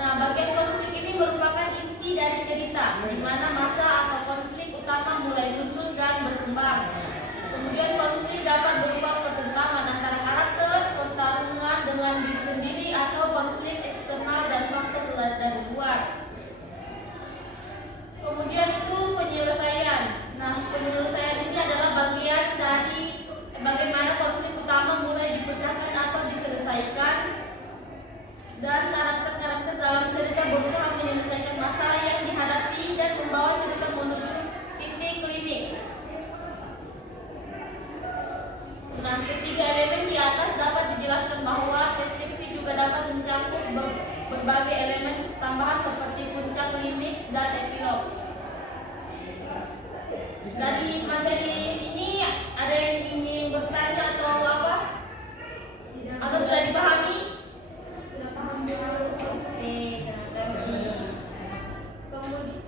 Nah, bagian konflik ini merupakan inti dari cerita, di mana masa atau konflik utama mulai muncul dan berkembang. Kemudian konflik dapat berupa pertentangan antara karakter, pertarungan dengan diri sendiri, atau konflik eksternal dan faktor dari luar. Kemudian itu penyelesaian. Nah, penyelesaian ini adalah bagian dari bagaimana konflik utama mulai dipecahkan atau diselesaikan, dan karakter-karakter dalam cerita berusaha menyelesaikan masalah yang dihadapi dan membawa cerita menuju titik klimaks. Nah, ketiga elemen di atas dapat dijelaskan bahwa teks fiksi juga dapat mencakup berbagai elemen tambahan seperti puncak, klimaks, dan epilog. Dari materi ini ada yang ingin bertanya atau apa? Atau sudah dipahami? Sudah paham dulu.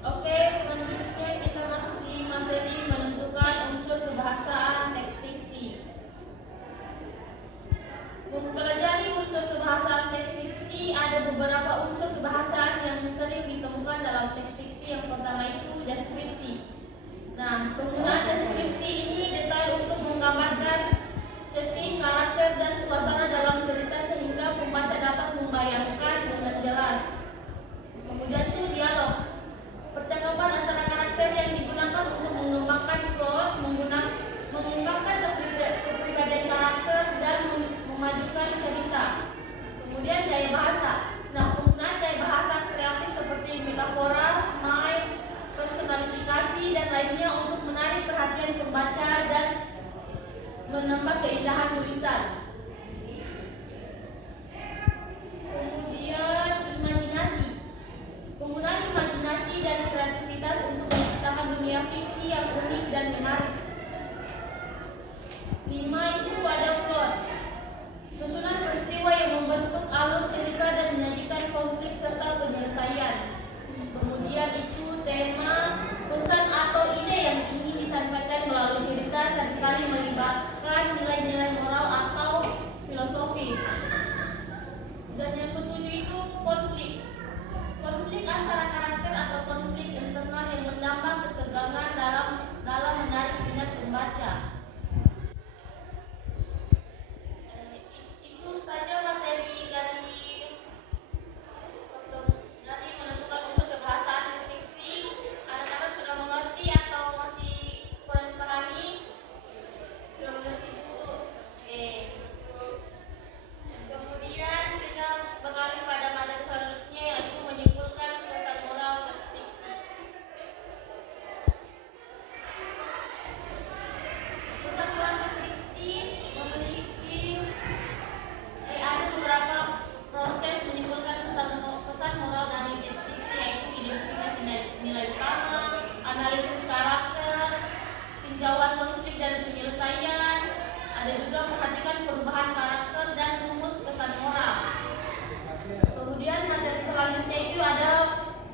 Oke, selanjutnya kita masuk di materi menentukan unsur kebahasaan teks fiksi. Mempelajari unsur kebahasaan teks fiksi, ada beberapa unsur kebahasaan yang sering ditemukan dalam teks fiksi. Yang pertama itu deskripsi. Nah, penggunaan deskripsi ini detail untuk menggambarkan setting, karakter, dan suasana dalam cerita sehingga pembaca dapat membayangkan dengan jelas. Kemudian itu dialog. Percakapan antara karakter yang digunakan untuk mengembangkan plot, mengungkapkan kepribadian karakter, dan memajukan cerita. Kemudian gaya bahasa. Nah, penggunaan gaya bahasa kreatif seperti metafora, smile, personifikasi, dan lainnya untuk menarik perhatian pembaca dan menambah keindahan tulisan. Kemudian imajinasi. Penggunaan imajinasi dan kreativitas untuk menciptakan dunia fiksi yang unik dan menarik. 5 itu ada plot. Susunan peristiwa yang membentuk alur cerita dan menyajikan konflik serta penyelesaian. Kemudian itu tema, pesan atau ide yang ingin disampaikan melalui cerita, seringkali melibatkan nilai-nilai moral atau filosofis. Dan yang ketujuh itu konflik. Konflik antara karakter atau konflik internal yang menambah ketegangan dalam menarik minat pembaca. Itu saja materi dari menentukan unsur kebahasaan teks fiksi. Anak-anak sudah mengerti atau masih kurang dipahami? Sudah mengerti, Bu. Oke. Kemudian kita beralih pada materi selanjutnya, yaitu menyimpulkan pesan moral teks fiksi. Pesan moral teks fiksi memiliki ada beberapa proses menyimpulkan pesan moral dari teks fiksi, yaitu identifikasi nilai utama, analisis karakter, tinjauan konflik dan penyelesaian, ada juga perhatikan perubahan karakter dan rumus pesan moral. Kemudian materi selanjutnya itu ada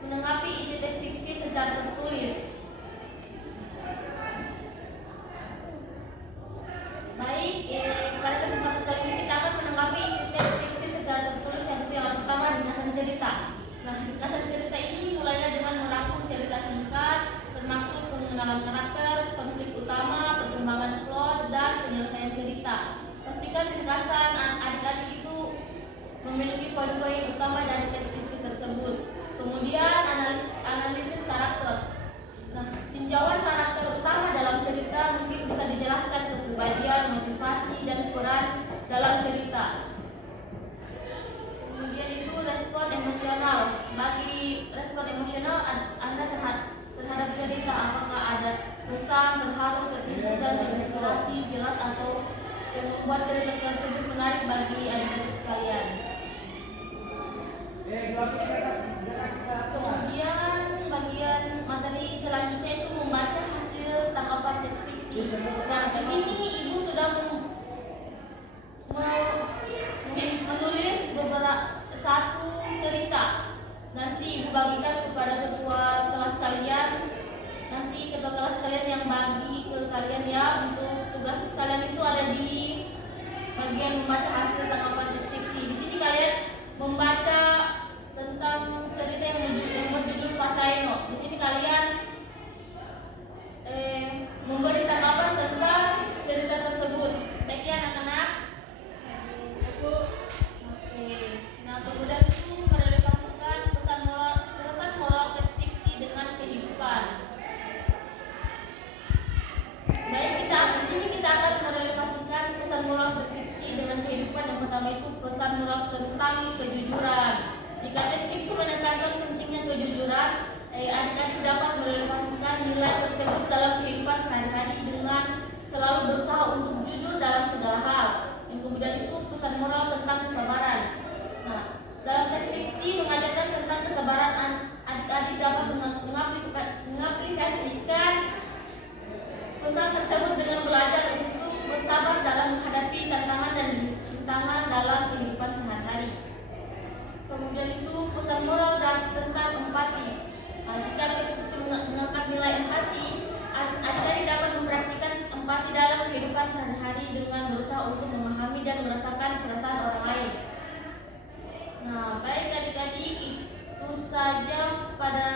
menanggapi isi teks fiksi secara tertulis. Baik, pada kesempatan kali ini kita akan menanggapi isi teks fiksi secara tertulis. Yang pertama, ringkasan cerita. Nah, ringkasan cerita ini mulainya dengan merangkum cerita singkat, termasuk pengenalan karakter, konflik utama, perkembangan plot, dan penyelesaian cerita. Pastikan ringkasan adik-adik itu memiliki poin-poin utama dari teks fiksi tersebut. Kemudian analisis karakter. Nah, tinjauan karakter utama dalam cerita mungkin bisa dijelaskan kepribadian, motivasi, dan peran dalam cerita. Kemudian itu respon emosional. Bagi respon emosional Anda terhadap cerita, apakah ada kesan, terharu, terhibur, dan terinspirasi jelas atau yang membuat cerita tersebut menarik bagi adik-adik sekalian. Kemudian bagian materi selanjutnya itu membaca hasil tangkapan teks fiksi. Nah, di sini Ibu sudah menulis satu cerita. Nanti Ibu bagikan kepada ketua kelas kalian. Nanti ketua kelas kalian yang bagi ke kalian ya, untuk tugas kalian itu ada di bagian membaca hasil tangkapan teks fiksi. Di sini kalian membaca tentang tentang cerita yang berjudul Pasaeno. Di sini kalian memberi tanggapan tentang cerita tersebut. Baik ya anak-anak. Oke. Nah kemudian itu merelevasikan pesan moral teks fiksi dengan kehidupan. Baik, di sini kita akan merelevasikan pesan moral teks fiksi dengan kehidupan. Yang pertama itu pesan moral tentang kejujuran. Jika teks fiksi menekankan pentingnya kejujuran, adik-adik dapat merelevasikan nilai tersebut dalam kehidupan sehari-hari dengan selalu berusaha untuk jujur dalam segala hal. Yang kemudian itu pesan moral tentang kesabaran. Nah, dalam teks fiksi mengajarkan tentang kesabaran, adik-adik dapat mengaplikasikan pesan tersebut dengan belajar untuk bersabar dalam menghadapi tantangan dan rintangan dalam kehidupan sehari-hari. Kemudian itu pesan moral dan tentang empati. Nah, jika teks fiksi mengangkat nilai empati, adik-adik dapat mempraktikkan empati dalam kehidupan sehari-hari dengan berusaha untuk memahami dan merasakan perasaan orang lain. Nah, baik adik-adik, itu saja pada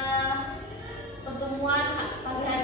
pertemuan pagi hari